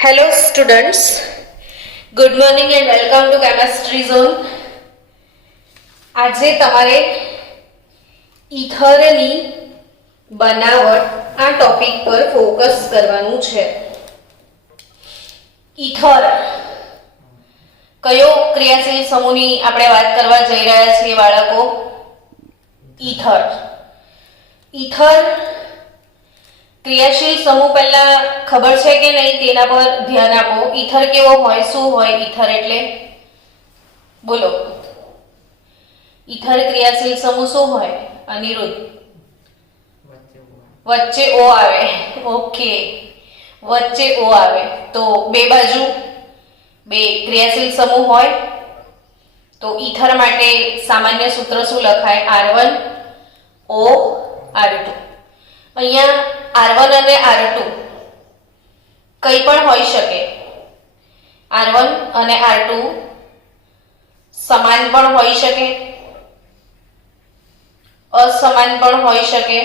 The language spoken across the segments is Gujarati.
Hello students, good morning and welcome to Chemistry Zone. આજે તમારે ઈથરની બનાવટ આ ટોપિક પર ફોકસ કરવાનું છે. ઈથર કયો ક્રિયાશીલ સમૂહની આપણે વાત કરવા જઈ રહ્યા છીએ બાળકો? ઈથર. ઈથર ક્રિયાશીલ સમૂહ પહેલા ખબર છે કે નહીં તેના પર ધ્યાન આપો. ઈથર કેવો હોય, શું હોય ઈથર એટલે? બોલો. ઈથર ક્રિયાશીલ સમૂહ શું હોય? અનિરુદ્ધ? વચ્ચે ઓ આવે. ઓકે, વચ્ચે ઓ આવે તો બે બાજુ બે ક્રિયાશીલ સમૂહ હોય તો ઈથર માટે સામાન્ય સૂત્ર શું લખાય? R1 O R2. અહીંયા R1 અને R2 કંઈ પણ હોઈ શકે. R1 અને R2 સમાન પણ હોઈ શકે, અસમાન પણ હોઈ શકે.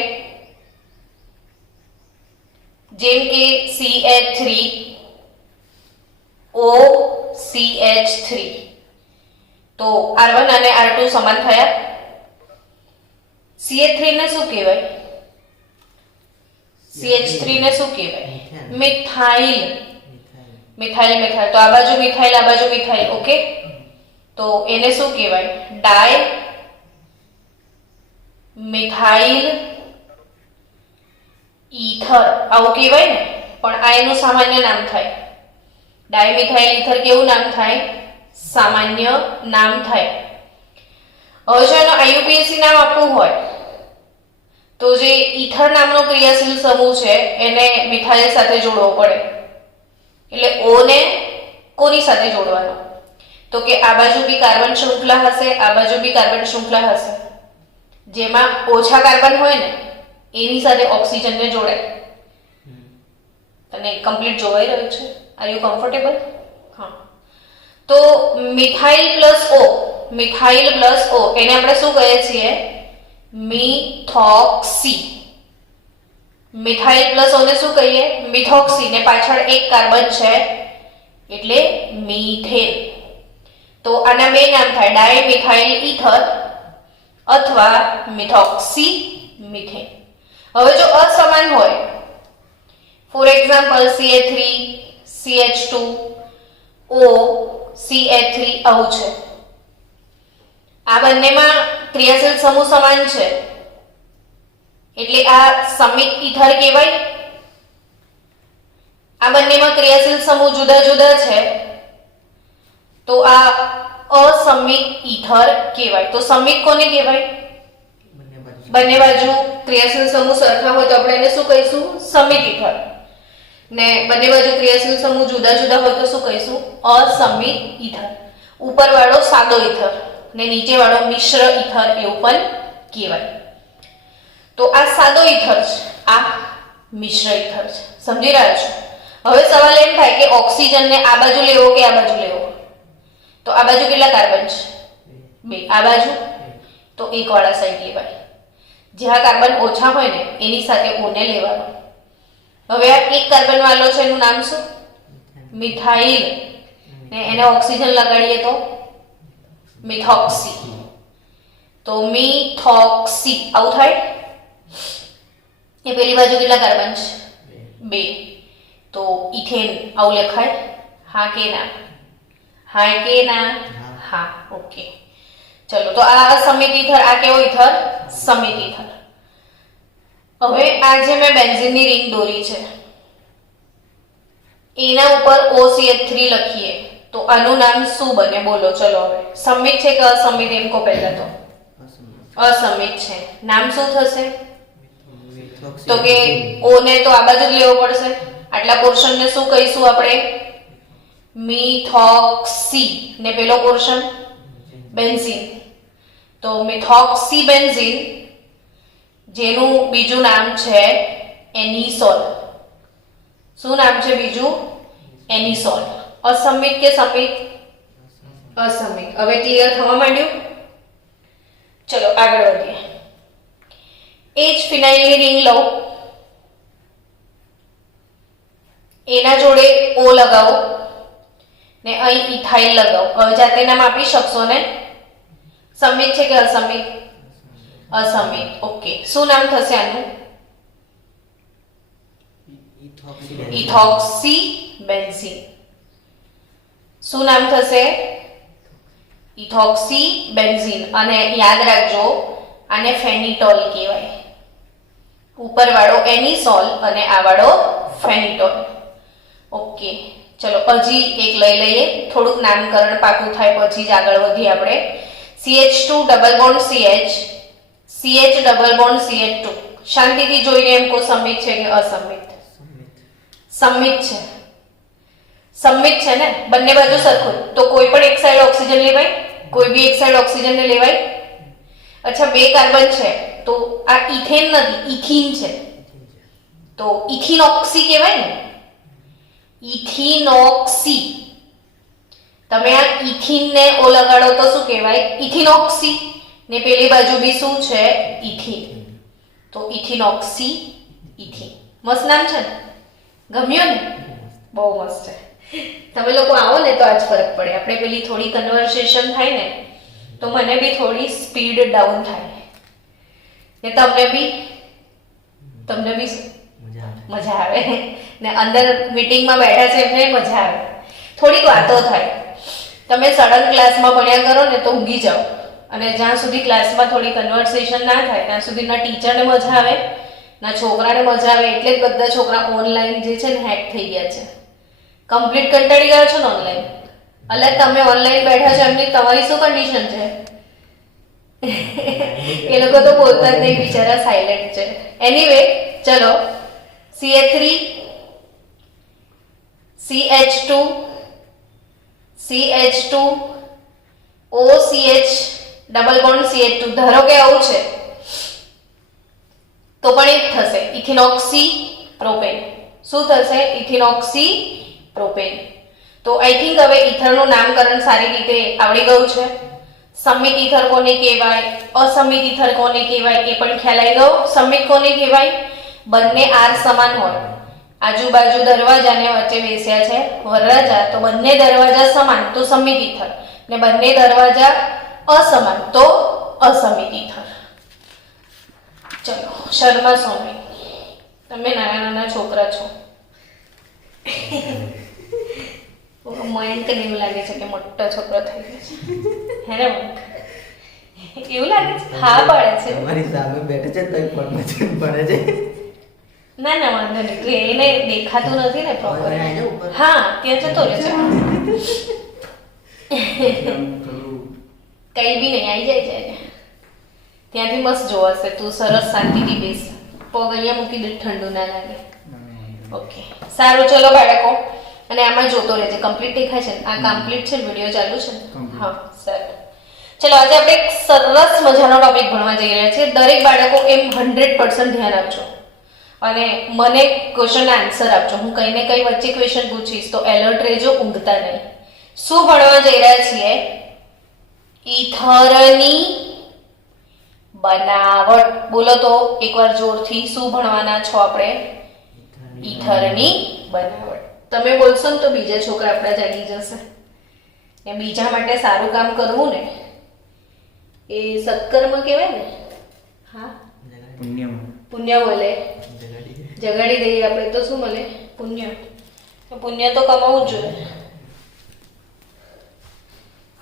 જેમ કે CH3 OCH3 તો R1 અને R2 સમાન થયા. CH3 ને શું કહેવાય? CH3 ને શું કહેવાય? મિથાઇલ. મિથાઇલ મિથાઇલ તો આ બાજુ મિથાઇલ, આ બાજુ મિથાઇલ. ઓકે, તો એને શું કહેવાય? ડાય મિથાઇલ ઈથર આવું કહેવાય ને. પણ આ એનું સામાન્ય નામ થાય. ડાય મિથાઇલ ઈથર કેવું નામ થાય? સામાન્ય નામ થાય. હવે જો એનો IUPAC નામ આપવું હોય તો જે ઈથર નામનો ક્રિયાશીલ સમૂહ છે એને મિથાઇલ સાથે જોડવો પડે. એટલે O ને કોની સાથે જોડવાનો? તો કે આ બાજુ બી કાર્બન શૃંખલા હશે, આ બાજુ બી કાર્બન શૃંખલા હશે. જેમાં ઓછા કાર્બન હોય ને એની સાથે ઓક્સિજન ને જોડાય. તને કમ્પ્લીટ જોવાઈ રહ્યું છે? Are you comfortable? હા. તો methyl plus O, methyl plus O એને આપણે શું કહીએ છીએ? મિથોક્સી. મિથાઇલ પ્લસ O ને શું કહીએ? મિથોક્સી. ને પાછળ એક કાર્બન છે એટલે મીથેન. તો આના બે નામ થાય, ડાયમિથાઇલ ઈથર અથવા મિથોક્સી મિથેન. હવે જો અસમાન હોય, for example CH3 CH2 O CH3 આવું છે. આ બંનેમાં ક્રિયાશીલ સમૂહ સમાન છે એટલે આ સમિત ઈથર કહેવાય. આ બંનેમાં ક્રિયાશીલ સમૂહ જુદા જુદા છે તો આ અસમિત ઈથર કહેવાય. તો સમિત કોને કહેવાય? બંને બાજુ ક્રિયાશીલ સમૂહ સરખા હોય તો આપણે એને શું કહીશું? સમિત ઈથર. ને બંને બાજુ ક્રિયાશીલ સમૂહ જુદા જુદા હોય તો શું કહીશું? અસમિત ઈથર. ઉપરવાળો સાદો ઈથર ને નીચે વાળો મિશ્ર ઈથર એવું પણ કહેવાય. તો આ સાદો ઈથર છે, આ મિશ્ર ઈથર છે. સમજી રહ્યા છો? હવે સવાલ એમ થાય કે ઓક્સિજન ને આ બાજુ લેવો કે આ બાજુ લેવો? તો આ બાજુ કેટલા કાર્બન છે? બે. આ બાજુ તો એક વાળા સાઈડ લેવાય. જ્યાં કાર્બન ઓછા હોય ને એની સાથે O ને લેવાનો. હવે આ એક કાર્બન વાળો છે એનું નામ શું? મિથાઇલ. ને એને ઓક્સિજન લગાડીએ તો મિથોક્સી. તો મિથોક્સી આવું થાય. એ પેલી બાજુ કેટલા કાર્બન છે? બે. તો ઇથેન આવું લખાય. હા કે ના? હા કે ના? હા. ઓકે, ચલો. તો આ સમિત ઈથર, આ કેવો ઈથર? સમિત ઈથર. હવે આ જે મેં બેન્ઝીનની રિંગ દોરી છે એના ઉપર OCH3 લખીએ તો આનું નામ શું બને? બોલો ચલો. હવે સમિત છે કે અસમિત એમ કહો પહેલા તો? અસમિત છે. નામ શું થશે? તો કે O ને તો આ બાજુ જ લેવો પડશે. આટલા પોર્શન ને શું કહીશું આપણે? મિથોક્સી. ને પેલો પોર્શન બેન્ઝીન. તો મિથોક્સી બેન્ઝીન, જેનું બીજું નામ છે એનિસોલ. શું નામ છે બીજું? એનિસોલ. અસમિત કે સમિત? અસમિત. હવે ક્લિયર થવા માંડ્યું? ચલો આગળ વધીએ. એ જ ફિનાઇલની રિંગ લઉં એના જોડે ઓ લગાવો ને અહીં ઇથાઇલ લગાવો. હવે જાતે નામ આપી શકશો ને? સમિત છે કે અસમિત? અસમિત. ઓકે, શું નામ થશે આનું? Ethoxy benzene. શું નામ થશે? Ethoxy benzene. અને યાદ રાખજો આને ફેનિટોલ કહેવાય. ઉપરવાળો એનિસોલ અને આ વાળો ફેનિટોલ. ઓકે, ચલો હજી એક લઈ લઈએ, થોડુંક નામકરણ પાકું થાય પછી જ આગળ વધીએ આપણે. CH2 double bond CH, CH double bond CH2. શાંતિથી જોઈને એમ કો સમિત છે કે અસમિત? સમિત છે. સમિત છે ને, બંને બાજુ સરખું. તો કોઈ પણ એક સાઈડ ઓક્સિજન લેવાય, કોઈ બી એક સાઈડ ઓક્સિજન ને લેવાય. અચ્છા, 2 કાર્બન છે તો આ ઇથેન નથી, ઇથીન છે. તો ઇથિનોક્સી કહેવાય ને, ઇથિનોક્સી. તમે આ ઇથિન ને ઓ લગાડો તો શું કહેવાય? ઇથિનોક્સી. ને પેલી બાજુ બી શું છે? ઇથિન. તો ઇથિનોક્સી, ઇથિન. મસ્ત નામ છે ને? ગમ્યો ને? બહુ મસ્ત છે. તમે લોકો આવો ને તો આજ ફરક પડે. આપણે પેલી થોડી કન્વર્સેશન થાય ને તો મને બી થોડી સ્પીડ ડાઉન થાય ને તમને બી મજા આવે ને અંદર મીટિંગમાં બેઠા છે એમને મજા આવે. થોડીક વાતો થાય. તમે સડન ક્લાસમાં ભણ્યા કરો ને તો ઊંઘી જાઓ, અને જ્યાં સુધી ક્લાસમાં થોડી કન્વર્સેશન ના થાય ત્યાં સુધી ના ટીચરને મજા આવે ના છોકરાને મજા આવે. એટલે જ બધા છોકરા ઓનલાઈન જે છે ને હેક થઈ ગયા છે. કમ્પ્લીટ કંટાળી ગયા છો ને ઓનલાઈન. અલગ તમે ઓનલાઈન બેઠા છો એમની તમારી શું કન્ડિશન છે? એ લોકો તો બોલતા જ નહીં, બિચારા સાયલેન્ટ છે. એનીવે, ચલો CH3 CH2 CH2 OCH double bond CH2. ધારો કે આવું છે તો પણ એક થશે, ઇથિનોક્સી પ્રોપેન. શું થશે? ઇથિનોક્સી પ્રોપેન. તો આઈ થિંક હવે ઇથરનું નામકરણ સારી રીતે આવડી ગયું છે. સમિત ઇથર કોને કહેવાય, અસમિત ઇથર કોને કહેવાય એ પણ ખ્યાલ આવી ગયો. સમિત કોને કહેવાય? બંને આર સમાન હોય, આજુબાજુ દરવાજા ને વચ્ચે બેસ્યા છે વરરાજા, તો બંને દરવાજા સમાન તો સમિત ઇથર, ને બંને દરવાજા અસમાન તો અસમિત ઇથર. ચલો, શર્મા સોની, તમે નાના નાના છોકરા છો. મયંકને એવું લાગે છે કે મોટો છોકરો થઈ ગયો છે. હે ને મયંક? એવું લાગે છે? હા પાડે છે. તમારી સામે બેઠે છે તોય પડે છે. ના ના, વાંધો નહીં. એને દેખાતું નથી ને પ્રોપર. હા, ત્યાં જતો રહે છે. કઈ બી નહીં, આવી જાય છે. ત્યાંથી મસ્ત જોવાશે. તું સરસ શાંતિથી બેસ. પગ અહીંયા મૂકી દે, ઠંડુ ના લાગે. ઓકે, સારું. ચલો બાળકો, અને આમાં જોતો રહેજે. કમ્પ્લીટ દેખાય છે ને? આ કમ્પ્લીટ છે, વિડીયો ચાલુ છે ને? હા, સારું. ચલો, આજે આપણે એક સરસ મજાનો ટોપિક ભણવા જઈ રહ્યા છીએ. દરેક બાળકો એમ 100% ધ્યાન આપજો અને મને ક્વેશ્ચન આન્સર આપજો. હું કઈ ને કઈ વચ્ચે ક્વેશ્ચન પૂછીશ તો એલર્ટ રહેજો, ઊંઘતા નહીં. શું ભણવા જઈ રહ્યા છીએ? ઈથરની બનાવટ. બોલો તો એકવાર જોરથી. શું ભણવાના છો આપણે? ઈથરની બનાવટ. તમે બોલશો ને તો બીજા છોકરા આપણા જાગી જશે. ને બીજા માટે સારું કામ કરવું ને એ સત્કર્મ કહેવાય ને. હા, પુણ્ય બોલે. જગાડી દઈએ આપણે તો શું મળે? પુણ્ય. પુણ્ય તો કમાવું જ જોઈએ.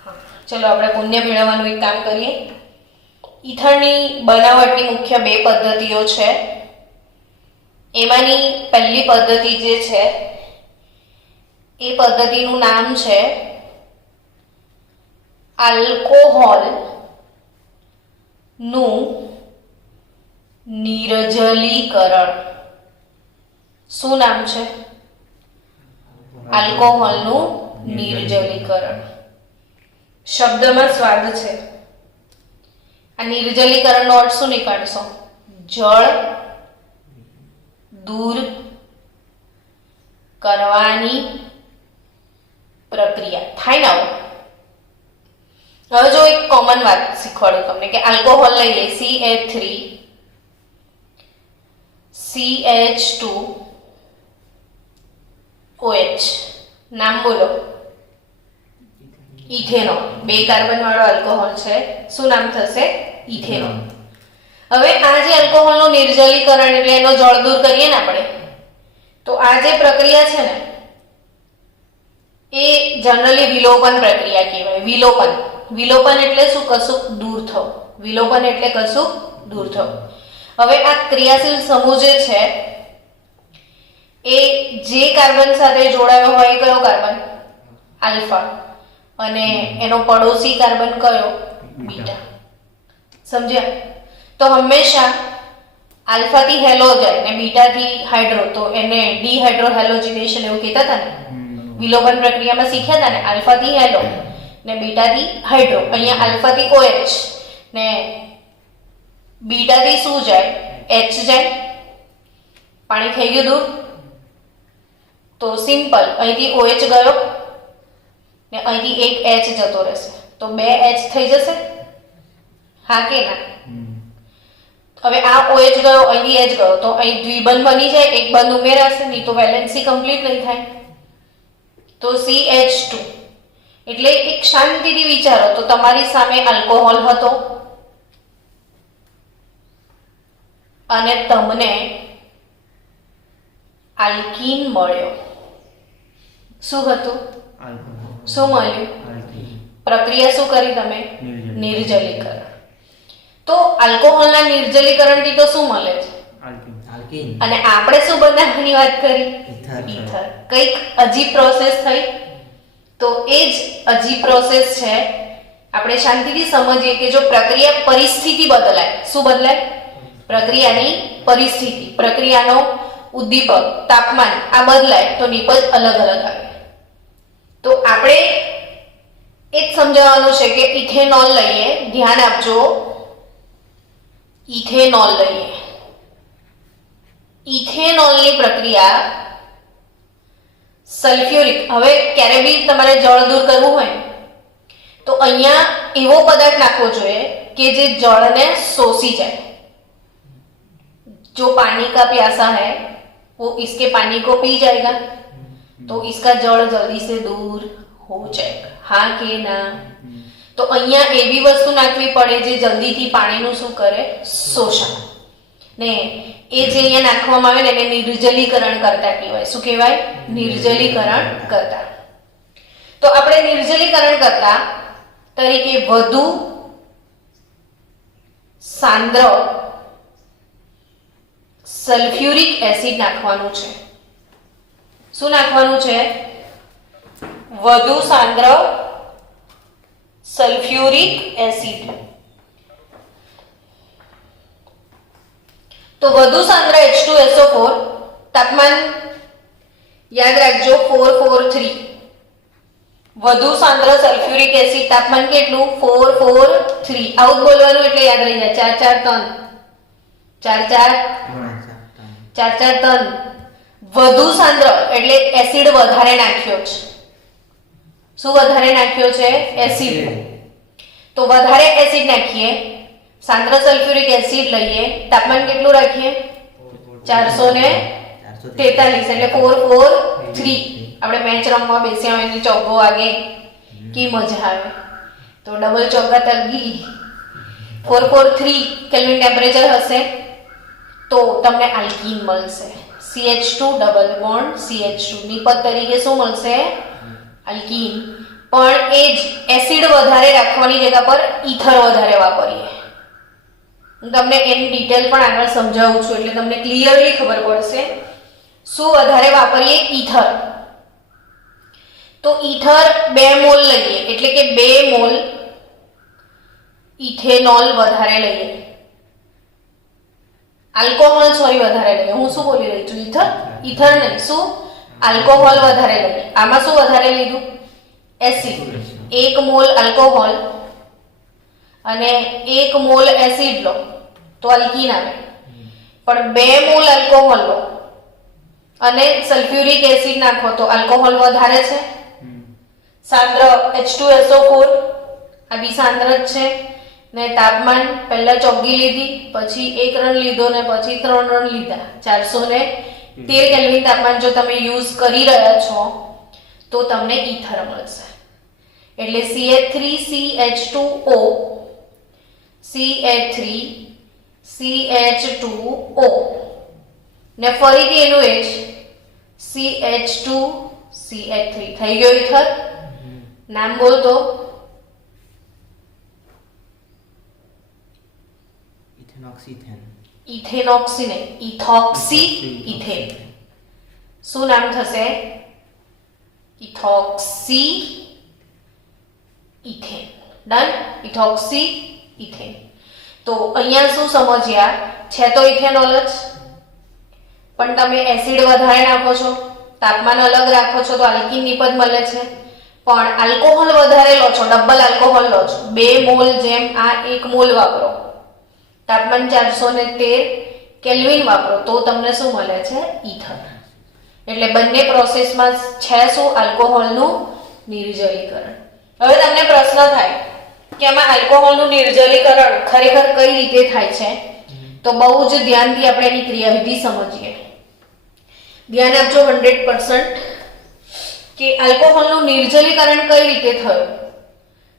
હા, ચલો આપણે પુણ્ય મેળવવાનું એક કામ કરીએ. ઈથરની બનાવટની મુખ્ય 2 પદ્ધતિઓ છે. એમાંની પહેલી પદ્ધતિ જે છે એ પદ્ધતિનું નામ છે આલ્કોહોલ નું નિર્જલીકરણ. શું નામ છે? આલ્કોહોલનું નિર્જલીકરણ. શબ્દમાં સ્વાદ છે. આ નિર્જલીકરણનો અર્થ શું નીકાળશો? જળ દૂર કરવાની પ્રક્રિયા થાય ને. હવે જો એક કોમન વાત શીખવાડું તમને કે આલ્કોહોલ લઈએ, CH3 CH2 OH. નામ બોલો. ઇથેનોલ. 2 કાર્બન વાળો આલ્કોહોલ છે. શું નામ થશે? ઇથેનોલ. હવે આ જે આલ્કોહોલનું નિર્જલીકરણ એટલે એનો જળ દૂર કરીએ ને આપણે, તો આ જે પ્રક્રિયા છે ને એ જનરલી વિલોપન પ્રક્રિયા કહેવાય. વિલોપન એટલે શું? કશુંક દૂર થવું. વિલોપન એટલે કશુંક દૂર થવું. હવે આ ક્રિયાશીલ સમૂહ જે છે એ જે કાર્બન સાથે જોડાયો હોય એ કયો કાર્બન? આલ્ફા. અને એનો પડોશી કાર્બન કયો? બીટા. સમજ્યા? તો હંમેશા આલ્ફા થી હેલો જાય ને બીટા થી હાઇડ્રો, તો એને ડીહાઇડ્રોહેલોજિનેશન એવું કહેતા હતા ને વિલોપન પ્રક્રિયામાં શીખ્યા હતા ને. આલ્ફા થી હેલો ને બીટા થી હાઇડ્રો. અહીંયા આલ્ફા થી OH ને બીટા થી શું જાય? H જાય. પાણી થઈ ગયું દૂર. તો સિમ્પલ, અહીંથી OH ગયો ને અહીંથી એક H જતો રહેશે, તો 2 H થઈ જશે. હા કે ના? હવે આ OH ગયો, અહીંથી H ગયો, તો અહીં દ્વિબંધ બની જાય, એક બંધ ઉમેરાશે, નહીં તો વેલેન્સી કમ્પ્લીટ નહીં થાય. તો CH2. એટલે એક શાંતિથી વિચારો, તો તમારી સામે આલ્કોહોલ હતો અને તમને આલ્કીન મળ્યો. શું હતું? શું મળ્યું? પ્રક્રિયા શું કરી તમે? નિર્જલીકરણ. તો આલ્કોહોલના નિર્જલીકરણથી તો શું મળે છે? આલ્કીન. અને આપણે શું બનાવવાની વાત કરી? ઇથર. કઈક અજીબ પ્રોસેસ થઈ. તો એ જ અજીબ પ્રોસેસ છે. આપણે શાંતિથી સમજીએ કે જો પ્રક્રિયા પરિસ્થિતિ બદલાય, શું બદલાય? પ્રક્રિયાની પરિસ્થિતિ, પ્રક્રિયાનો ઉદ્દીપક, તાપમાન આ બદલાય તો નિપજ અલગ અલગ આવે. તો આપણે એ જ સમજાવવાનું છે કે ઇથેનોલ લઈએ, ધ્યાન આપજો, ઇથેનોલ લઈએ. ઇથેનોલની પ્રક્રિયા સલ્ફ્યુરિક. હવે ક્યારે બી તમારે જળ દૂર કરવું હોય તો અહીંયા એવો પદાર્થ નાખવો જોઈએ કે જે જળને શોષી જાય. जो पानी का प्यासा है वो इसके पानी को पी जाएगा, तो इसका जड़ जल्दी से दूर हो जाएगा. हाँ કે ના? તો અહીંયા એવી વસ્તુ નાખવી પડે જે જલ્દીથી પાણીનું શું કરે? શોષણ. ને એ જે અહીંયા નાખવામાં આવે ને એને નિર્જલીકરણ કરતા કહેવાય. શું કહેવાય? નિર્જલીકરણ કરતા. તો આપણે નિર્જલીકરણ કરતા તરીકે વધુ સાંદ્ર સલ્ફ્યુરિક એસિડ નાખવાનું છે. શું નાખવાનું છે? વધુ સાંદ્ર સલ્ફ્યુરિક એસિડ. તો વધુ સાંદ્ર H2SO4, તાપમાન યાદ રાખજો 443. વધુ સાંદ્ર સલ્ફ્યુરિક એસિડ, તાપમાન કેટલું? 443. આવું જ બોલવાનું એટલે યાદ રહી જાય. 4 ટન. વધુ સાંદ્ર એટલે એસિડ વધારે નાખ્યો છે. શું વધારે નાખ્યો છે? એસિડ. તો વધારે એસિડ નાખીએ, સાંદ્ર સલ્ફ્યુરિક એસિડ લઈએ, તાપમાન કેટલું રાખીએ? 443 એટલે 443. આપણે મેચ રમવા બેસ્યા હોય ને ચોગ્ગો વાગે કે મજા આવે, તો ડબલ ચોગ્ગા તગી 443 કેલ્વિન ટેમ્પરેચર હશે તો તમને આલ્કીન મળશે. CH2 ડબલ બોન્ડ CH2 નિપજ તરીકે શું મળશે? આલ્કીન. પણ એ જ એસિડ વધારે રાખવાની જગ્યા પર ઈથર વધારે વાપરીએ. હું તમને એની ડિટેલ પણ આગળ સમજાવું છું એટલે તમને ક્લિયરલી ખબર પડશે. શું વધારે વાપરીએ? ઈથર. તો ઈથર 2 મોલ લઈએ એટલે કે 2 મોલ ઇથેનોલ વધારે લઈએ. આલ્કોહોલ વધારે લઈએ. હું શું બોલી રહી છું? ઈથર નહીં. શું? આલ્કોહોલ વધારે લઈએ. આમાં શું વધારે લીધું? એસિડ. 1 મોલ આલ્કોહોલ અને 1 મોલ એસિડ લો તો આલ્કીન આવે. પણ 2 મોલ આલ્કોહોલ લો અને સલ્ફ્યુરિક એસિડ નાખો તો આલ્કોહોલ વધારે છે. સાંદ્ર H2SO4 આ બી સાંદ્ર જ છે ને તાપમાન પહેલા ચોગ્ગી લીધી, પછી 1 રન લીધો ને પછી 3 રન લીધા. 441 13 કેલ્વિન તાપમાન જો તમે યુઝ કરી રહ્યા છો તો તમને ઈથર મળશે. એટલે CH3CH2O CH3CH2O ને ફરીથી એનું H CH2CH3 થઈ ગયો ઈથર. નામ બોલતો ઇથેનોક્સી નહીં, ઇથોક્સી ઇથેન. શું નામ થશે? Ethoxy ethane. Done. Ethoxy ethane. તો અહીંયા શું સમજ્યા છે? તો ઇથેનોલ જ, પણ તમે એસિડ વધારે નાખો છો, તાપમાન અલગ રાખો છો તો આલ્કીન નિપજ મળે છે. પણ આલ્કોહોલ વધારે લો છો, ડબલ આલ્કોહોલ લો છો, 2 મોલ જેમ આ 1 મોલ વાપરો, તાપમાન 413 કેલ્વિન વાપરો તો તમને શું મળે છે? ઈથર. એટલે બંને પ્રોસેસમાં છે શું? આલ્કોહોલનું નિર્જલીકરણ. હવે તમને પ્રશ્ન થાય કે આમાં આલ્કોહોલનું નિર્જલીકરણ ખરેખર કઈ રીતે થાય છે? તો બહુ જ ધ્યાનથી આપણે એની ક્રિયાવિધિ સમજીએ. ધ્યાન આપજો 100% કે આલ્કોહોલનું નિર્જલીકરણ કઈ રીતે થયું.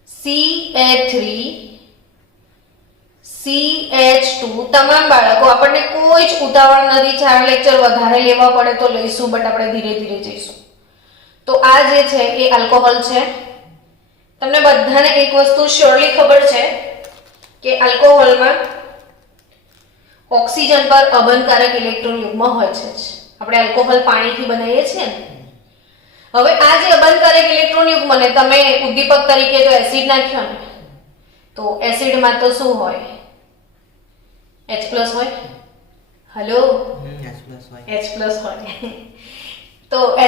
CH3CH2 તમામ બાળકો, આપણને કોઈ જ ઉતાવળ નથી, 4 લેક્ચર વધારે લેવા પડે તો લઈશું, બટ આપણે ધીરે ધીરે જઈશું. તો આ જે છે એ આલ્કોહોલ છે. તમને બધાને એક વસ્તુ શ્યોરલી ખબર છે કે આલ્કોહોલમાં ઓક્સિજન પર અબંધકારક ઇલેક્ટ્રોન યુગ્મ હોય છે. આપણે આલ્કોહોલ પાણીથી બનાવીએ છીએ ને. હવે આ જે અબંધકારક ઇલેક્ટ્રોન યુગ્મને તમે ઉદ્દીપક તરીકે જો એસિડ નાખ્યો ને તો એસિડમાં તો શું હોય? H+ હોય. હેલો, H+ હોય. તો H+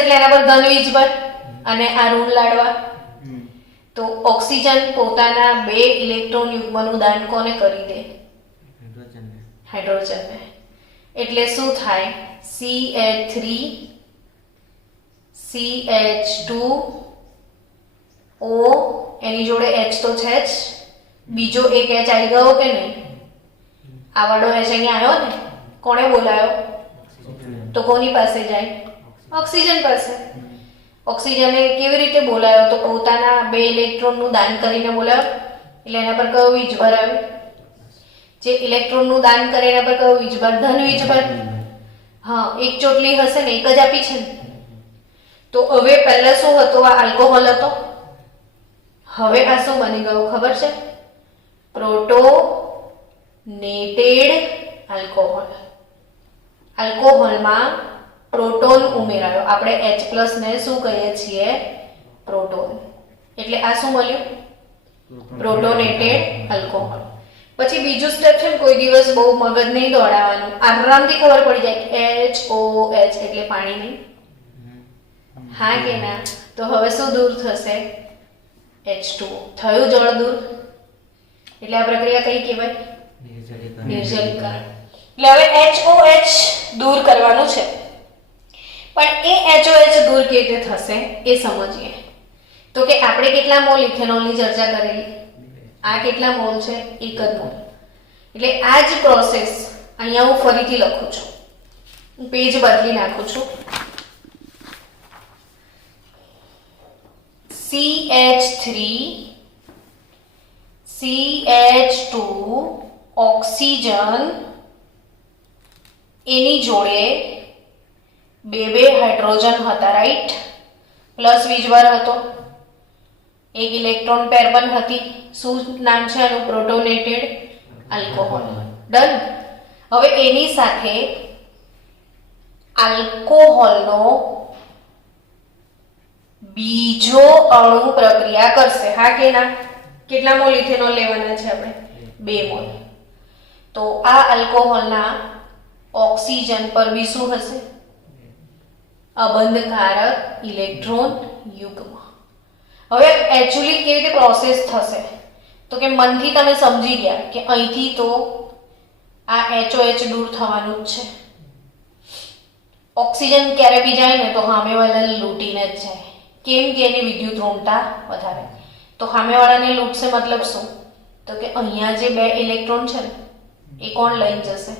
એટલે એના પર ધન વીજભાર અને આ ઋણ લાડવા. તો ઓક્સિજન પોતાના 2 ઇલેક્ટ્રોન યુગ્મનું દાન કોને કરી દે? હાઇડ્રોજનને. એટલે શું થાય? CH3CH2O એની જોડે H તો છે જ, બીજો એક H આવી ગયો કે નહીં? આવાડો H અહીંયા આવ્યો ને, કોણે બોલાયો? તો કોની પાસે જાય? ઓક્સિજન પાસે. ઓક્સિજને કેવી રીતે બોલાયો? તો પોતાના 2 ઇલેક્ટ્રોનનું દાન કરીને બોલાયો. એટલે એના પર કયો વીજભાર આવે? જે ઇલેક્ટ્રોનનું દાન કરે એના પર કયો વીજભાર? ધન વીજભાર. હા, એક ચોટલી હશે ને, એક જ આપી છે ને. તો હવે પહેલા શું હતું? આ આલ્કોહોલ હતો. હવે આ શું બની ગયું ખબર છે? પ્રોટોનેટેડ આલ્કોહોલ. આલ્કોહોલમાં પ્રોટોન ઉમેરાયો. આપણે H+ ને શું કહીએ છીએ? પ્રોટોન. એટલે આ શું મળ્યું? પ્રોટોનેટેડ આલ્કોહોલ. પછી બીજું સ્ટેપ છે ને, કોઈ દિવસ બહુ મગજ નહીં દોડાવવાનું, આરામથી ખબર પડી જાય કે HOH એટલે પાણી નહીં. હા કે ના? તો હવે શું દૂર થશે? H2O. થયું જળ દૂર. એટલે આ પ્રક્રિયા કઈ કહેવાય? નિર્જલીકરણ. એટલે હવે HOH દૂર કરવાનું છે, પણ એ HOH દૂર કેવી રીતે થશે એ સમજીએ. તો કે આપણે કેટલા મોલ ઇથેનોલની ચર્ચા કરેલી? આ કેટલા મોલ છે? 1 જ મોલ. એટલે આ જ પ્રોસેસ અહીંયા હું ફરીથી લખું છું, હું પેજ બદલી નાખું છું. CH3CH2 ઓક્સિજન એની જોડે 2 હાઇડ્રોજન હતા, રાઈટ? પ્લસ વીજભાર હતો, 1 ઇલેક્ટ્રોન પેર પણ હતી. શું નામ છે આનું? પ્રોટોનેટેડ આલ્કોહોલ. ડન. હવે એની સાથે આલ્કોહોલનો બીજો અણુ પ્રક્રિયા કરશે. હા કે ના? કેટલા મોલ ઇથેનોલ લેવાના છે આપણે? 2 મોલ. તો આ આલ્કોહોલના ઓક્સિજન પર બી શું હશે? અબંધકારક ઇલેક્ટ્રોન યુગ્મ. હવે એક્ચ્યુઅલી કેવી રીતે પ્રોસેસ થશે? તો કે મનથી તમે સમજી ગયા કે અહીંથી તો આ HOH દૂર થવાનું જ છે. ઓક્સિજન ક્યારે બી જાય ને તો સામેવાળાને લૂંટીને જ જાય. કેમ કે એની વિદ્યુત ઋણતા વધારે. તો સામેવાળાને લૂંટશે મતલબ શું? તો કે અહીંયા જે 2 ઇલેક્ટ્રોન છે ને એ કોણ લઈને જશે?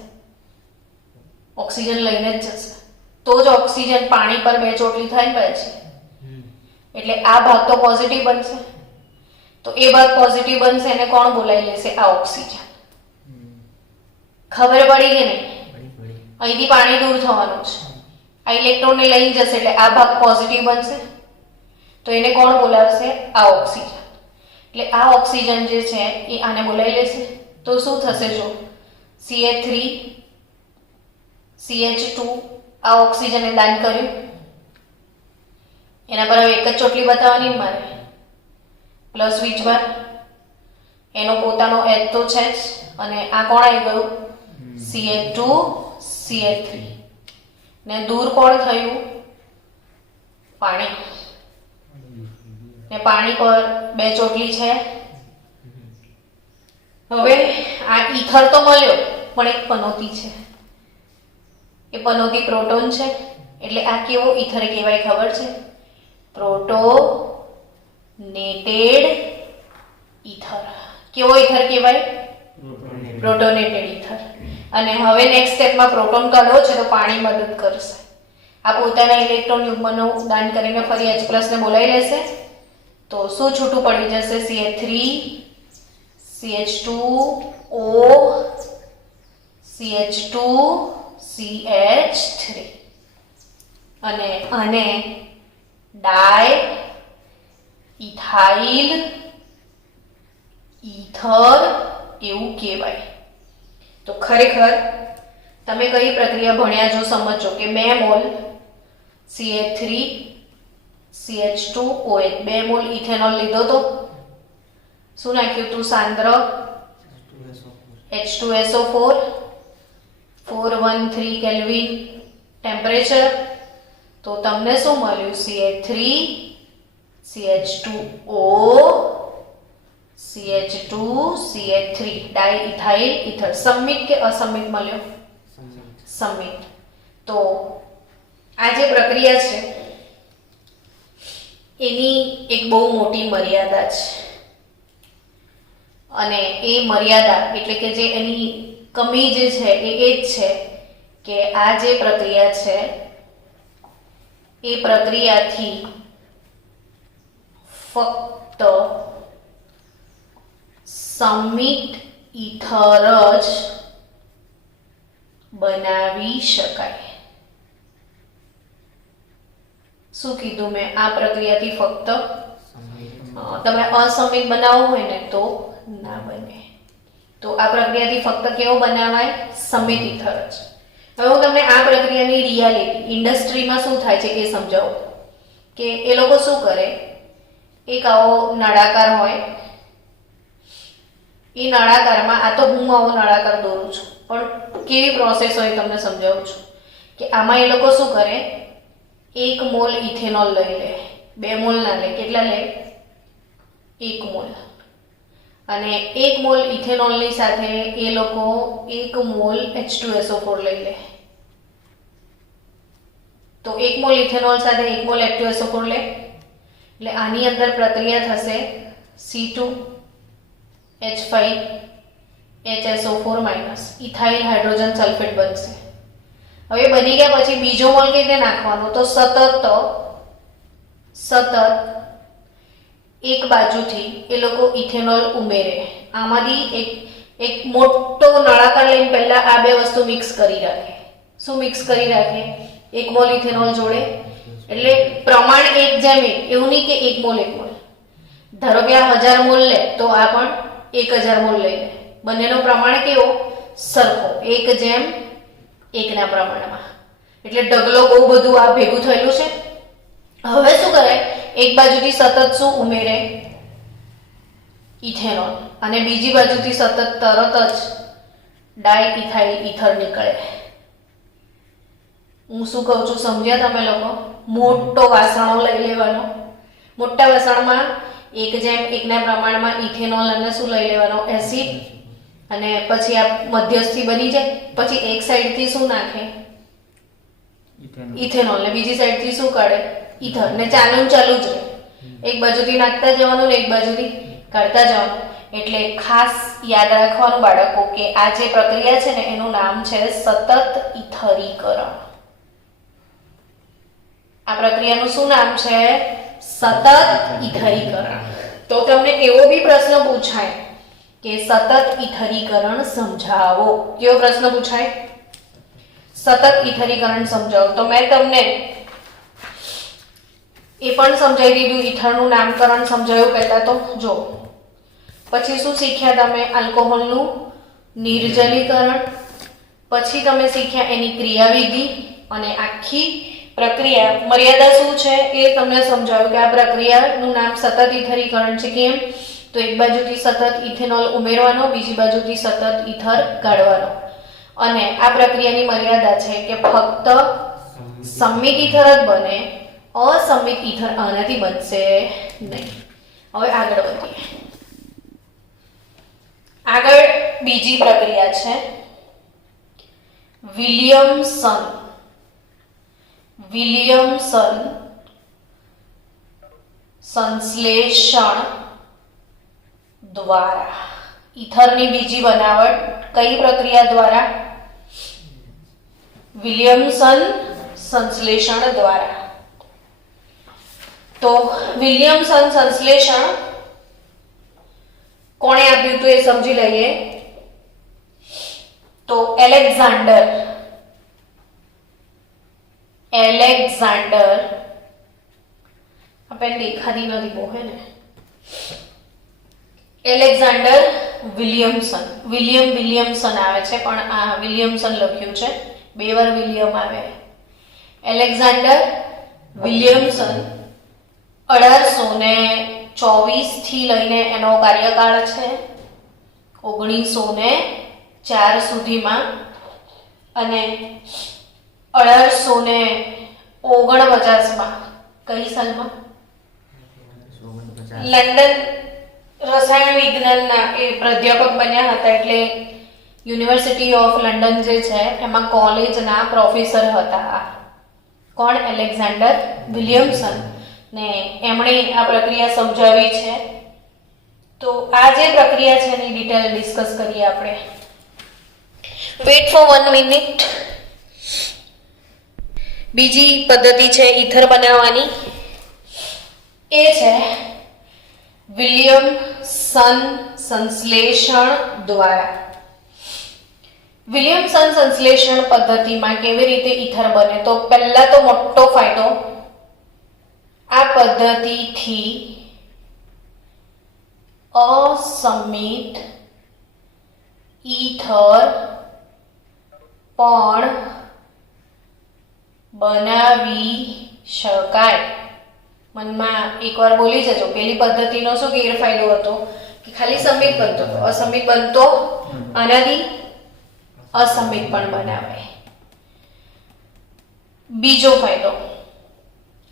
ઓક્સિજન લઈને જ જશે, તો જ ઓક્સિજન પાણી પર બે ચોટલી થાય ને પછી, એટલે આ ભાગ તો પોઝિટિવ બનશે. તો એ ભાગ પોઝિટિવ બનશે એને કોણ બોલાવી લેશે? આ ઓક્સિજન. ખબર પડી કે નહીં? અહીંથી પાણી દૂર થવાનું છે, આ ઇલેક્ટ્રોનને લઈને જશે એટલે આ ભાગ પોઝિટિવ બનશે, તો એને કોણ બોલાવશે? આ ઓક્સિજન. એટલે આ ઓક્સિજન જે છે એ આને બોલાવી લેશે. તો શું થશે? જો CH3 CH2 આ ઓક્સિજને દાન કર્યું, એના પર હવે એક જ ચોટલી બતાવવાની મારે, પ્લસ વીજભાર, એનો પોતાનો H તો છે જ, અને આ કોણ આવી ગયું? CH2 CH3 ને દૂર કોણ થયું? પાણી. ને પાણી પર બે ચોટલી છે. હવે આ ઈથર તો મળ્યો, પણ એક પનોતી છે, એ પનોતી પ્રોટોન છે. એટલે આ કેવો ઈથર કહેવાય ખબર છે? પ્રોટોનેટેડ ઈથર. કેવો ઈથર કહેવાય? પ્રોટોનેટેડ ઈથર. અને હવે નેક્સ્ટ સ્ટેપમાં પ્રોટોન કાઢવો છે તો પાણી મદદ કરશે. આ પોતાના ઇલેક્ટ્રોન યુગ્મનું દાન કરીને ફરી H+ ને બોલાવી લેશે, તો શું છૂટું પડી જશે? CH3 CH2O CH2 CH3, અને આને ડાય ઇથાઇલ ઈથર એવું કહેવાય. તો ખરેખર તમે કઈ પ્રક્રિયા ભણ્યા જો સમજો કે 2 mall CH3 CH2OH 2 mall ethanol લીધો તો શું નાખ્યું તું? સાંદ્ર H2SO4, 413 કેલ્વિન ટેમ્પરેચર. તો તમને શું મળ્યું? CH3 CH2O CH2 CH3 ડાઇઇથાઇલ ether. સંમિત કે અસંમિત મળ્યો? સંમિત. તો આ જે પ્રક્રિયા છે એની એક બહુ મોટી મર્યાદા છે, અને એ મર્યાદા એટલે કે જે એની કમી જે છે એ જ છે કે આ જે પ્રક્રિયા છે એ પ્રક્રિયાથી ફક્ત સંમિત ઈથર જ બનાવી શકાય. શું કીધું મેં? આ પ્રક્રિયાથી ફક્ત તમે અસંમિત બનાવવું હોય ને તો ના બને. તો આ પ્રક્રિયાથી ફક્ત કેવો બનાવાય? સંમિત ઈથર જ. હવે હું તમને આ પ્રક્રિયાની રિયાલિટી ઇન્ડસ્ટ્રીમાં શું થાય છે એ સમજાવું. કે એ લોકો શું કરે, એક આવો નળાકાર હોય, એ નળાકારમાં આ તો હું આવો નળાકાર દોરું છું, પણ કેવી પ્રોસેસ હોય તમને સમજાવું છું. કે આમાં એ લોકો શું કરે, 1 મોલ ઇથેનોલ લઈ લે, 2 મોલ ના લે, કેટલા લે? 1 મોલ. અને 1 મોલ ઇથેનોલની સાથે એ લોકો 1 મોલ H2SO4 લઈ લે. તો 1 મોલ ઇથેનોલ સાથે 1 મોલ H2SO4 લે, એટલે આની અંદર પ્રક્રિયા થશે C2H5HSO4- ઇથાઇલ હાઇડ્રોજન સલ્ફેટ બનશે. હવે બની ગયા પછી બીજો મોલ કેવી રીતે નાખવાનો? તો સતત એક બાજુથી એ લોકો ઇથેનોલ ઉમેરે. આમાંથી એક મોટો નળાકાર લઈને પહેલા આ બે વસ્તુ મિક્સ કરી રાખે. શું મિક્સ કરી રાખે? 1 મોલ ઇથેનોલ જોડે, એટલે પ્રમાણ 1:1, એવું નહીં કે 1 મોલ 1 મોલ. ધારો કે આ 1000 મોલ લે તો આ પણ 1000 મોલ લઈ લે. બંનેનો પ્રમાણ કેવો? સરખો, 1:1 ના પ્રમાણમાં. એટલે ઢગલો બહુ બધું આ ભેગું થયેલું છે. હવે શું કરે, એક બાજુથી સતત શું ઉમેરે? ઇથેનોલ, અને બીજી બાજુથી સતત તરત જ ડાઇઇથાઇલ ઈથર નીકળે. હું શું કહું છું સમજ્યા તમે લોકો? મોટો વાસણો લઈ લેવાનો, મોટા વાસણમાં 1:1 ના પ્રમાણમાં ઇથેનોલ અને શું લઈ લેવાનો? એસિડ. અને પછી આ મધ્યસ્થી બની જાય, પછી એક સાઈડથી શું નાખે? ઇથેનોલ, ને બીજી સાઈડથી શું કાઢે? ઈથર. ને ચાલુ જ રહે, એક બાજુથી નાખતા જવાનું ને એક બાજુથી કાઢતા જવાનું. એટલે ખાસ યાદ રાખવાનું બાળકો કે આ જે પ્રક્રિયા છે ને એનું નામ છે સતત ઇથરીકરણ. આ પ્રક્રિયાનું શું નામ છે? સતત ઇથરીકરણ. તો તમને એવો બી પ્રશ્ન પૂછાય કે સતત ઇથરીકરણ સમજાવો. કેવો પ્રશ્ન પૂછાય? સતત ઇથરીકરણ સમજાવો. તો મેં તમને એ પણ સમજાવી દીધું, ઇથરનું નામકરણ સમજાવ્યું પહેલા તો. જો પછી શું શીખ્યા તમે? આલ્કોહોલનું નિર્જલીકરણ. પછી તમે શીખ્યા એની ક્રિયાવિધિ અને આખી પ્રક્રિયા. મર્યાદા શું છે એ તમને સમજાવ્યું કે આ પ્રક્રિયાનું નામ સતત ઇથરીકરણ છે. કેમ? તો એક બાજુથી સતત ઇથેનોલ ઉમેરવાનો, બીજી બાજુથી સતત ઇથર કાઢવાનો. અને આ પ્રક્રિયાની મર્યાદા છે કે ફક્ત સંમિત ઇથર જ બને, અસંમિત ઇથર આનાથી બનશે નહીં. હવે આગળ વધીએ. આગળ બીજી પ્રક્રિયા છે વિલિયમસન સંશ્લેષણ દ્વારા. ઇથરની બીજી બનાવટ કઈ પ્રક્રિયા દ્વારા? વિલિયમસન સંશ્લેષણ દ્વારા. તો વિલિયમસન સંશ્લેષણ કોણે આપ્યું હતું એ સમજી લઈએ. તો એલેક્ઝાન્ડર આપણે દેખાતી નથી બહુ, હે ને? એલેક્ઝાન્ડર વિલિયમસન આવે છે, પણ આ વિલિયમસન લખ્યું છે, બે વાર વિલિયમ આવે. એલેક્ઝાન્ડર વિલિયમસન 1824 થી લઈને એનો કાર્યકાળ છે 1904 સુધીમાં. અને 1849માં કઈ સાલમાં? લંડન રસાયણ વિજ્ઞાનના એ પ્રાધ્યાપક બન્યા હતા. એટલે યુનિવર્સિટી ઓફ લંડન જે છે એમાં કોલેજના પ્રોફેસર હતા. કોણ? Alexander Williamson. ને એમણે આ પ્રક્રિયા સમજાવી છે. તો આ જે પ્રક્રિયા છે એની ડિટેલ ડિસ્કસ કરીએ આપણે. Wait for 1 minute. બીજી પદ્ધતિ છે ઇથર બનાવવાની, એ છે વિલિયમસન સંશ્લેષણ દ્વારા. વિલિયમસન સંશ્લેષણ પદ્ધતિમાં કેવી રીતે ઇથર બને? તો પહેલા તો મોટો ફાયદો, આ પદ્ધતિથી અસંમિત ઇથર પણ બનાવી શકાય. મનમાં એકવાર બોલી જજો. પેલી પદ્ધતિનો શું ગેરફાયદો હતો? કે ખાલી સંમિત બનતો હતો, અસંમિત બનતો. આનાથી અસંમિત પણ બનાવાય. બીજો ફાયદો,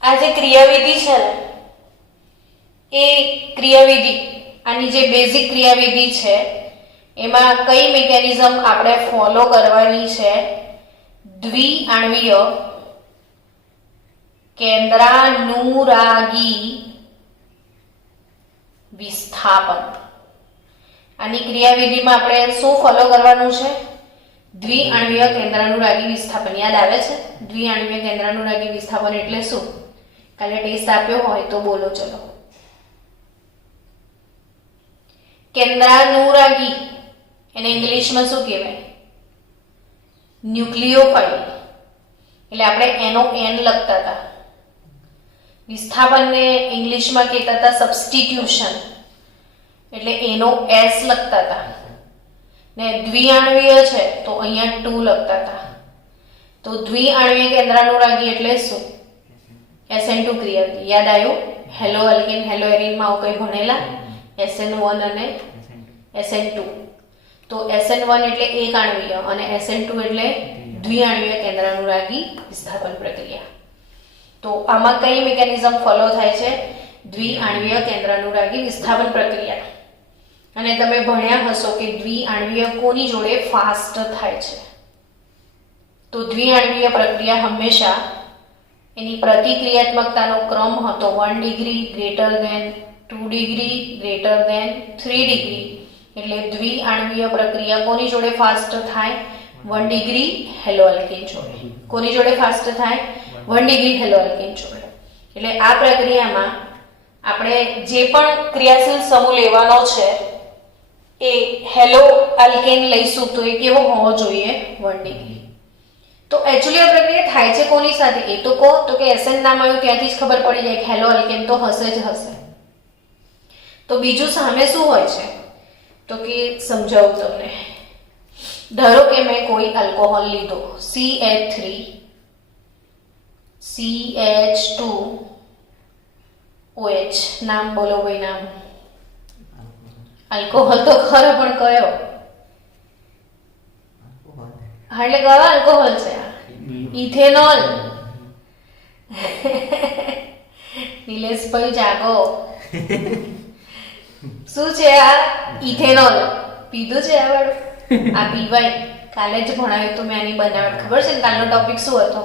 આ જે ક્રિયાવિધિ છે ને એ ક્રિયાવિધિ, આની જે બેઝિક ક્રિયાવિધિ છે એમાં કઈ મિકેનિઝમ આપણે ફોલો કરવાની છે? દ્વિઆણ્વીય કેન્દ્રાનુરાગી વિસ્થાપન. આની ક્રિયાવિધિમાં આપણે શું ફોલો કરવાનું છે? દ્વિઆણ્વીય કેન્દ્રાનુરાગી વિસ્થાપન. યાદ આવે છે? દ્વિઆણ્વીય કેન્દ્રાનુરાગી વિસ્થાપન એટલે શું? કાલે ટેસ્ટ આપ્યો હોય તો બોલો ચલો. કેન્દ્રાનુરાગી એને ઇંગ્લિશમાં શું કહેવાય? ન્યુક્લિયોફાઇલ. એટલે આપણે એનો એન લખતા હતા. વિસ્થાપનને ઇંગ્લિશમાં કહેતા હતા સબસ્ટિટ્યુશન, એટલે એનો એસ લખતા હતા. ને દ્વિઆણ્વીય છે તો અહીંયા 2 લખતા હતા. તો દ્વિઆણ્વીય કેન્દ્રાનુરાગી એટલે શું? SN2 ક્રિયાવિધિ. યાદ આવ્યું? હેલો એલ્કેન હેલો એરિનમાં આવું કંઈ ભણેલા? SN1 અને SN2. તો SN1 એટલે એક આણ્વીય અને SN2 એટલે દ્વિઆણ્વીય કેન્દ્રાનુરાગી વિસ્થાપન પ્રક્રિયા. તો આમાં કઈ મિકેનિઝમ ફોલો થાય છે? દ્વિઆણ્વીય કેન્દ્રાનુરાગી વિસ્થાપન પ્રક્રિયા. અને તમે ભણ્યા હશો કે દ્વિઆણ્વીય કોની જોડે ફાસ્ટ થાય છે? તો દ્વિઆણ્વીય પ્રક્રિયા હંમેશા એની પ્રતિક્રિયાત્મકતાનો ક્રમ હતો 1 degree greater than 2 degree greater than 3 degree એટલે દ્વિઆણવીય પ્રક્રિયા કોની જોડે ફાસ્ટ થાય? 1 ડિગ્રી હેલોઆલ્કેન જોડે. કોની જોડે ફાસ્ટ થાય? 1 ડિગ્રી હેલોઆલ્કેન જોડે. એટલે આ પ્રક્રિયામાં આપણે જે પણ ક્રિયાશીલ સમૂહ લેવાનો છે એ હેલોઆલ્કેન લઈશું તો એ કેવો હોવો જોઈએ? 1 ડિગ્રી. તો એકચ્યુઅલી આ પ્રક્રિયા થાય છે કોની સાથે એ તો કહો. તો કે એસએન નામ આવ્યું ત્યાંથી જ ખબર પડી જાય કે હેલોઆલ્કેન તો હશે જ હશે. તો બીજું સામે શું હોય છે? તો કે સમજાવું તમને. ધારો કે મેં કોઈ આલ્કોહોલ લીધો CH3 CH2OH. નામ બોલો ભાઈ, નામ. આલ્કોહોલ તો ખરો પણ કયો? હા એટલે કયો આલ્કોહોલ છે? ઇથેનોલ. નિલેશભાઈ જાગો. શું છે આ? ઇથેનોલ. પીધું છે આ વાળું? આ પીવાય. કાલે જ ભણાવ્યું તો મેં આની બનાવટ. ખબર છે ને કાલનો ટોપિક શું હતો?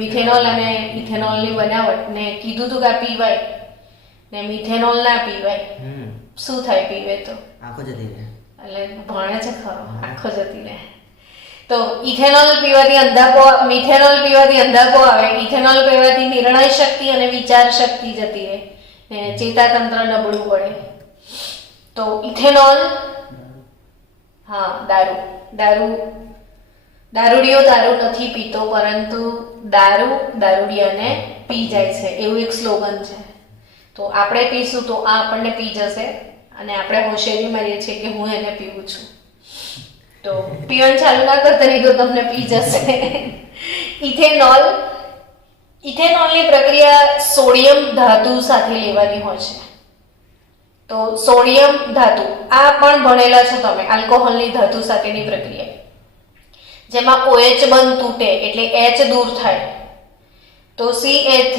મિથેનોલ અને ઇથેનોલની બનાવટ. ને કીધું તું કે આ પીવાય ને મિથેનોલ ના પીવાય. શું થાય પીવે તો? આંખો જતી રહે. એટલે ભણે છે ખરો, આંખો જતી રહે. તો ઇથેનોલ પીવાથી અંધાપો, મિથેનોલ પીવાથી અંધાપો આવે. ઇથેનોલ પીવાથી નિર્ણય શક્તિ અને વિચાર શક્તિ જતી રહે ને ચેતાતંત્ર નબળું પડે. તો ઇથેનોલ, હા દારૂ. દારૂડિયો દારૂ નથી પીતો પરંતુ દારૂડિયાને પી જાય છે, એવું એક સ્લોગન છે. તો આપણે પીશું તો આ આપણને પી જશે અને આપણે હોશિયારી મારીએ છીએ કે હું એને પીવું છું. તો પીવાનું ચાલુ ના કરતા નહીં તો તમને પી જશે. ઇથેનોલની પ્રક્રિયા સોડિયમ ધાતુ સાથે લેવાની હોય છે. તો સોડિયમ ધાતુ આ પણ ભણેલા છો તમે, આલ્કોહોલની ધાતુ સાથેની પ્રક્રિયા જેમાં OH બંધ તૂટે એટલે H દૂર થાય. તો CH3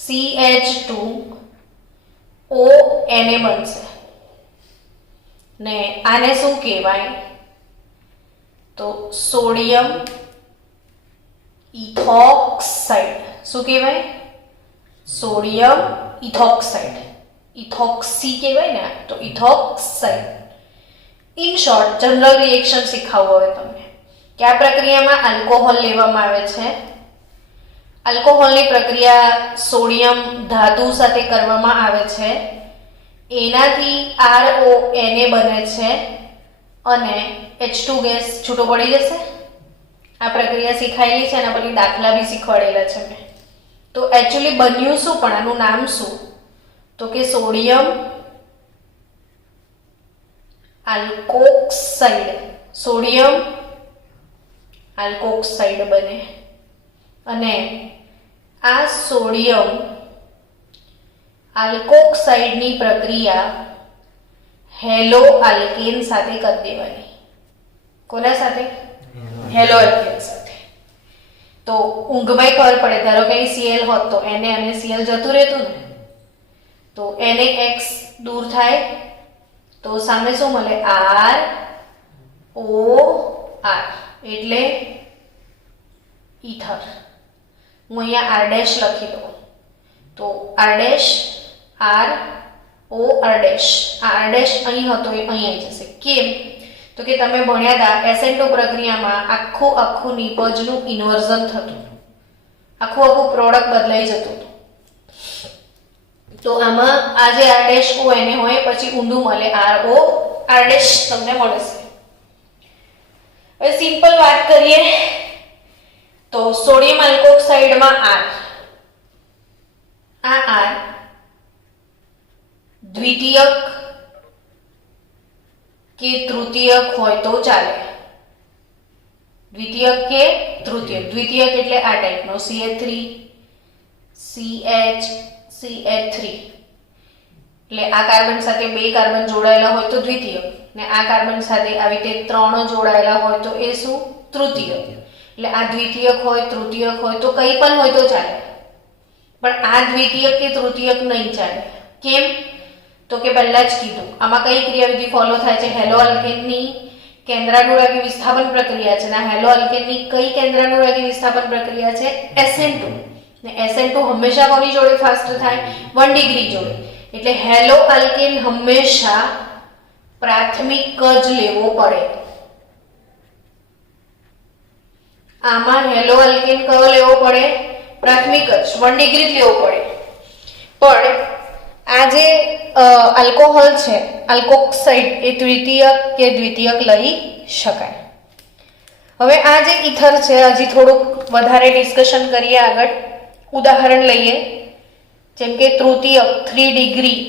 CH2O Na બનશે ને આને શું કહેવાય? તો સોડિયમ ઇથોક્સાઇડ. શું કહેવાય? સોડિયમ ઇથોક્સાઇડ. ઇથોક્સી કહેવાય ને, તો ઇથોક્સાઇડ. ઇન શોર્ટ જનરલ રિએક્શન શીખવવું હવે તમને કે આ પ્રક્રિયામાં આલ્કોહોલ લેવામાં આવે છે. આલ્કોહોલની પ્રક્રિયા સોડિયમ ધાતુ સાથે કરવામાં આવે છે. એનાથી RONA બને છે અને H2 ગેસ છૂટો પડી જશે. આ પ્રક્રિયા શીખાયેલી છે અને પછી દાખલા બી શીખવાડેલા છે મેં. તો એકચ્યુઅલી બન્યું શું પણ આનું નામ શું? તો કે સોડિયમ આલ્કોક્સાઇડ. સોડિયમ આલ્કોક્સાઇડ બને અને આ સોડિયમ આલ્કોક્સાઇડની પ્રક્રિયા હેલોઆલ્કેન સાથે કરી દેવાની. કોના સાથે? હેલોઆલ્કેન સાથે. તો ઊંઘમાં ખબર પડે. ધારો કે Cl હોત તો Na અને Cl જતું રહેતું ને, તો NaX દૂર થાય તો સામે શું મળે? ROR એટલે ઈથર. હું અહીંયા R' લખી દઉં તો R' આ R' અહીં હતો એ અહીં આવી જશે. કેમ? તો કે તમે ભણ્યા હતા SN2 પ્રક્રિયામાં આખું નિપજનું ઇન્વર્ઝન થતું, આખું પ્રોડક્ટ બદલાઈ જતું હતું. તો આમાં આ જે R' હોય પછી ઊંધું મળે RO R' તમને મળશે. હવે સિમ્પલ વાત કરીએ તો સોડિયમ આલ્કોક્સાઇડમાં આ R દ્વિતીયક કે તૃતીયક હોય તો ચાલે. દ્વિતીયક કે તૃતીયક. દ્વિતીયક એટલે આ ટાઈપનો CH3 CH CH3 એટલે આ કાર્બન સાથે 2 કાર્બન જોડાયેલા હોય તો દ્વિતીયક ને આ કાર્બન સાથે આવી રીતે 3 જોડાયેલા હોય તો એ શું? તૃતીયક. એટલે આ દ્વિતીયક હોય તૃતીયક હોય તો કંઈ પણ હોય તો ચાલે, પણ આ દ્વિતીયક કે તૃતીયક નહીં ચાલે. કેમ? તો કે પહેલા જ કીધું આમાં કઈ ક્રિયાવિધિ ફોલો થાય છે? હેલોઆલ્કેનની કેન્દ્રાનુરાગી વિસ્થાપન પ્રક્રિયા છે. ના હેલોઆલ્કેનની કઈ કેન્દ્રાનુરાગી વિસ્થાપન પ્રક્રિયા છે? SN2. ને SN2 હંમેશા કોની જોડે ફાસ્ટ થાય? 1 ડિગ્રી જોડે. એટલે હેલો આલ્કેન હંમેશા પ્રાથમિક જ લેવો પડે. આમાં હેલો આલ્કેન કયો લેવો પડે? પ્રાથમિક જ 1 ડિગ્રી જ લેવો પડે. પણ આ જે આલ્કોહોલ છે, આલ્કોક્સાઇડ, એ તૃતીયક કે દ્વિતીયક લઈ શકાય. હવે આ જે ઇથર છે, હજી થોડુંક વધારે ડિસ્કશન કરીએ આગળ. ઉદાહરણ લઈએ, જેમ કે તૃતીયક 3 ડિગ્રી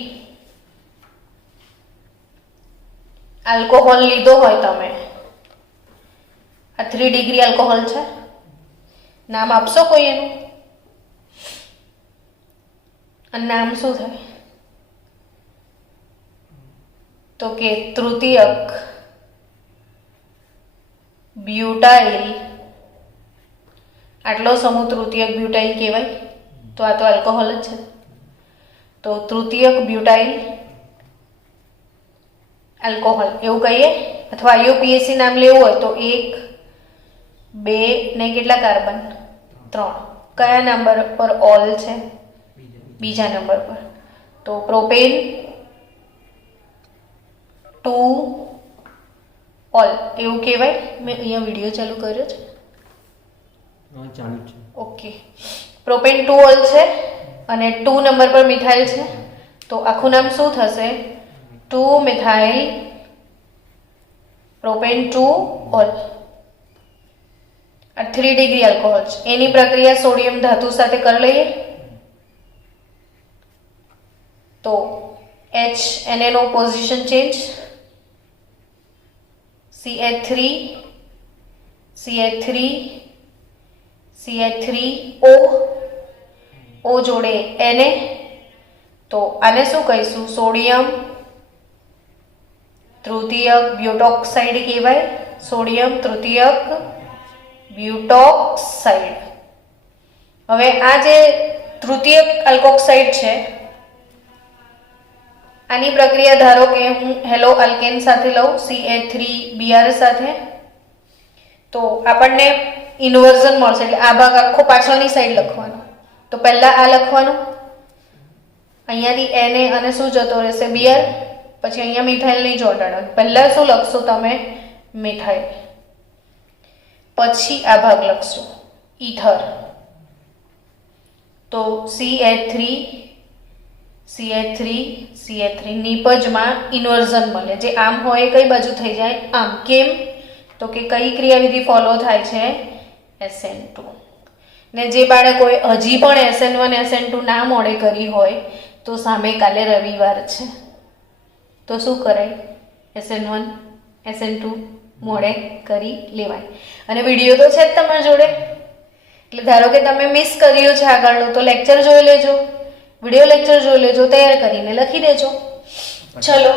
આલ્કોહોલ લીધો હોય તમે, આ 3 ડિગ્રી આલ્કોહોલ છે, નામ આપશો કોઈ એનું? અને નામ શું થાય? તો કે તૃતીયક બ્યુટાઇલ. આટલો સમૂહ તૃતીયક બ્યુટાઇલ કહેવાય. તો આ તો આલ્કોહોલ જ છે. તો તૃતીયક બ્યુટાઇલ આલ્કોહોલ એવું કહીએ. અથવા IUPAC નામ લેવું હોય તો 1 2 ને કેટલા કાર્બન? 3. કયા નંબર પર ઓલ છે? બીજા નંબર પર. તો પ્રોપેન 2 ઓલ એવું કહેવાય. મેં અહીંયા વિડીયો ચાલુ કર્યો છે. ચાલુ છે. ઓકે, પ્રોપેન 2 ઓલ છે અને 2 નંબર પર મિથાઇલ છે. તો આખું નામ શું થશે? 2 મિથાઇલ પ્રોપેન 2 ઓલ. આ 3 ડિગ્રી આલ્કોહોલ છે. એની પ્રક્રિયા સોડિયમ ધાતુ સાથે કરી લઈએ તો HNA નો position change, CH3 CH3 CH3O O જોડે Na. તો આને શું કહીશું? સોડિયમ તૃતીયક બ્યુટોક્સાઇડ કહેવાય. સોડિયમ તૃતીયક બ્યુટોક્સાઇડ. હવે આ જે તૃતીયક આલ્કોક્સાઇડ છે, આની પ્રક્રિયા ધારો કે હું હેલો આલ્કેન સાથે લઉં CH3Br સાથે, તો આપણને ઇન્વર્ઝન મળશે. એટલે આ ભાગ આખો પાછળની સાઈડ લખવાનો. તો પહેલા આ લખવાનું, અહીંયાથી Na અને શું જતો રહેશે? Br. પછી અહીંયા મિથાઇલ નહીં જોડાણ. પહેલા શું લખશો તમે? મિથાઇલ. પછી આ ભાગ લખશો ઇથર. તો CH3 CH3 CH3 નિપજમાં ઇન્વર્ઝન મળે. જે આમ હોય કઈ બાજુ થઈ જાય? આમ. કેમ? તો કે કઈ ક્રિયાવિધિ ફોલો થાય છે? SN2. ને જે બાળકોએ હજી પણ SN1 SN2 ના મોડે કરી હોય તો સામે કાલે રવિવાર છે, તો શું કરાય? SN1 SN2 મોડે કરી લેવાય. અને વિડીયો તો છે જ તમારી જોડે. એટલે ધારો કે તમે મિસ કર્યું છે આગળનું, તો લેક્ચર જોઈ લેજો, વિડીયો લેક્ચર જોઈ લેજો, તૈયાર કરીને લખી દેજો. ચલો.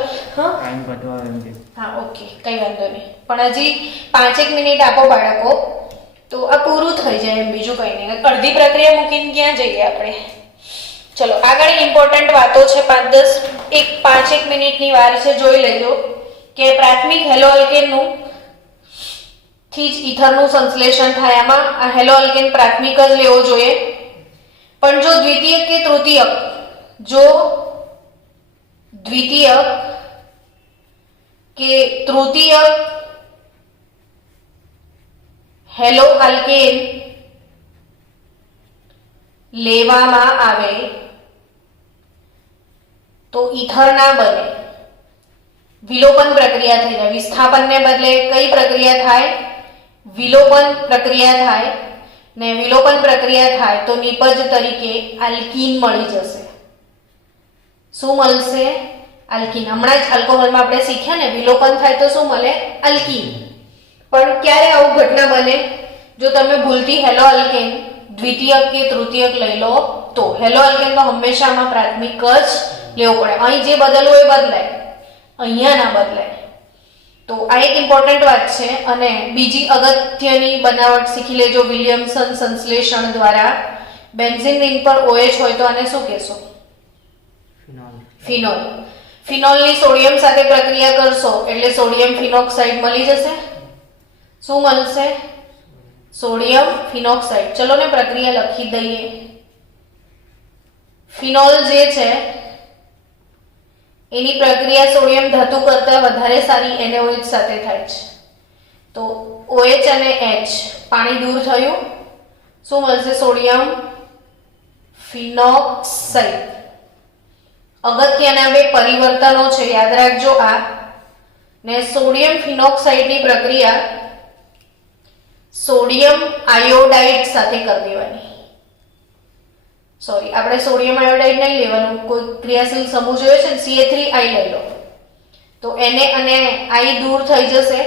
હા, ઓકે, કઈ વાંધો નહીં. પણ હજી 5 મિનિટ આપો બાળકો, તો આ પૂરું થઈ જાય. એમ બીજું કંઈ નહીં. અડધી પ્રક્રિયા મૂકીને ક્યાં જઈએ આપણે? ચલો, આગળ ઇમ્પોર્ટન્ટ વાતો છે. 5 મિનિટની વાર છે, જોઈ લેજો કે પ્રાથમિક હેલો આલ્કેનનું થી જ ઇથરનું સંશ્લેષણ થાય. આમાં આ હેલો આલ્કેન પ્રાથમિક જ લેવો જોઈએ. પણ જો દ્વિતીયક કે તૃતીયક, જો દ્વિતીયક કે તૃતીયક હેલો આલ્કેન લેવામાં આવે તો ઇથર ના બને, વિલોપન પ્રક્રિયા થઈ જાય. વિસ્થાપનને બદલે કઈ પ્રક્રિયા થાય? વિલોપન પ્રક્રિયા થાય. ને વિલોપન પ્રક્રિયા થાય તો નિપજ તરીકે આલ્કીન મળી જશે. શું મળશે? આલ્કીન. હમણાં જ આલ્કોહોલમાં આપણે શીખ્યા ને, વિલોપન થાય તો શું મળે? આલ્કીન. પણ ક્યારે આવું ઘટના બને? જો તમે ભૂલથી હેલો આલ્કેન દ્વિતીયક કે તૃતીયક લઈ લો તો. હેલો આલ્કેન તો હંમેશામાં પ્રાથમિક જ લેવો પડે. અહીં જે બદલવું એ બદલાય, અહીંયા ના બદલાય. તો આ એક ઇમ્પોર્ટન્ટ વાત છે. અને બીજી અગત્યની બનાવટ શીખી લેજો. વિલિયમસન સંશ્લેષણ દ્વારા બેન્ઝીન રિંગ પર OH હોય તો આને શું કહેશો? ફિનોલ. ફિનોલની સોડિયમ સાથે પ્રક્રિયા કરશો એટલે સોડિયમ ફિનોક્સાઇડ મળી જશે. શું મળશે? Sodium phenoxide. ચલો ને પ્રક્રિયા લખી દઈએ. ફિનોલ જે છે એની પ્રક્રિયા સોડિયમ ધાતુ કરતાં વધારે સારી NaOH સાથે થાય છે. તો OH અને H પાણી દૂર થયું, શું મળશે? Sodium phenoxide. અગત્યના બે પરિવર્તનો છે, યાદ રાખજો આ. ને સોડિયમ ફિનોક્સાઇડની પ્રક્રિયા સોડિયમ આયોડાઇડ સાથે કરી દેવાની. સોરી, આપણે સોડિયમ આયોડાઇડ નહીં લેવાનું, કોઈ ક્રિયાશીલ સમૂહ જોયો છે ને, Ca3I લઈ લો. તો Na અને I દૂર થઈ જશે,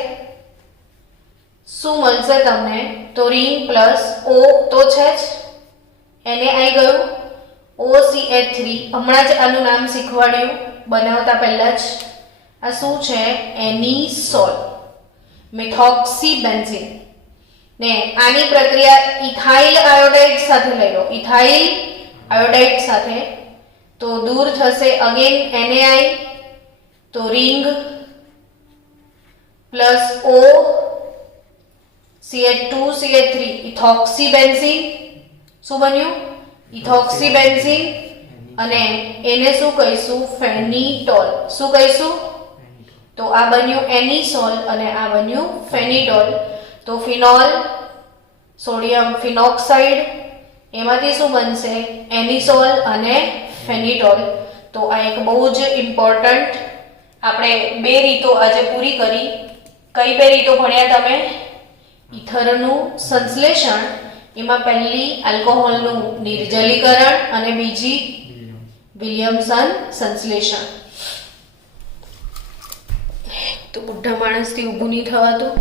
શું મળશે તમને? તો રિંગ પ્લસ O તો છે જ, Na ગયું, OCH3. હમણાં જ આનું નામ શીખવાડ્યું બનાવતા પહેલા જ. આ શું છે? એનિસોલ, મિથોક્સીબેન્ઝીન. ને આની પ્રક્રિયા ઇથાઇલ આયોડાઇડ સાથે લઈ લો, ઇથાઇલ આયોડાઇડ સાથે, તો દૂર થશે અગેન NaI, તો રિંગ પ્લસ O CH2CH3 ઇથોક્સીબેન્ઝીન. શું બન્યું? ઇથોક્સીબેન્ઝીન. અને એને શું કહીશું? ફેનિટોલ. શું કહીશું? તો આ બન્યું એનિસોલ અને આ બન્યું ફેનિટોલ. તો ફિનોલ, સોડિયમ ફિનોક્સાઇડ, એમાંથી શું બનશે? એનિસોલ અને ફેનિટોલ. તો આ એક બહુ જ ઇમ્પોર્ટન્ટ આપણે બે રીતો આજે પૂરી કરી. કઈ બે રીતો ભણ્યા તમે? ઇથરનું સંશ્લેષણ, એમાં પહેલી આલ્કોહોલનું નિર્જલીકરણ અને બીજી વિલિયમસન સંશ્લેષણ. તો બુઢા માણસથી ઊભું નહીં થવાતું.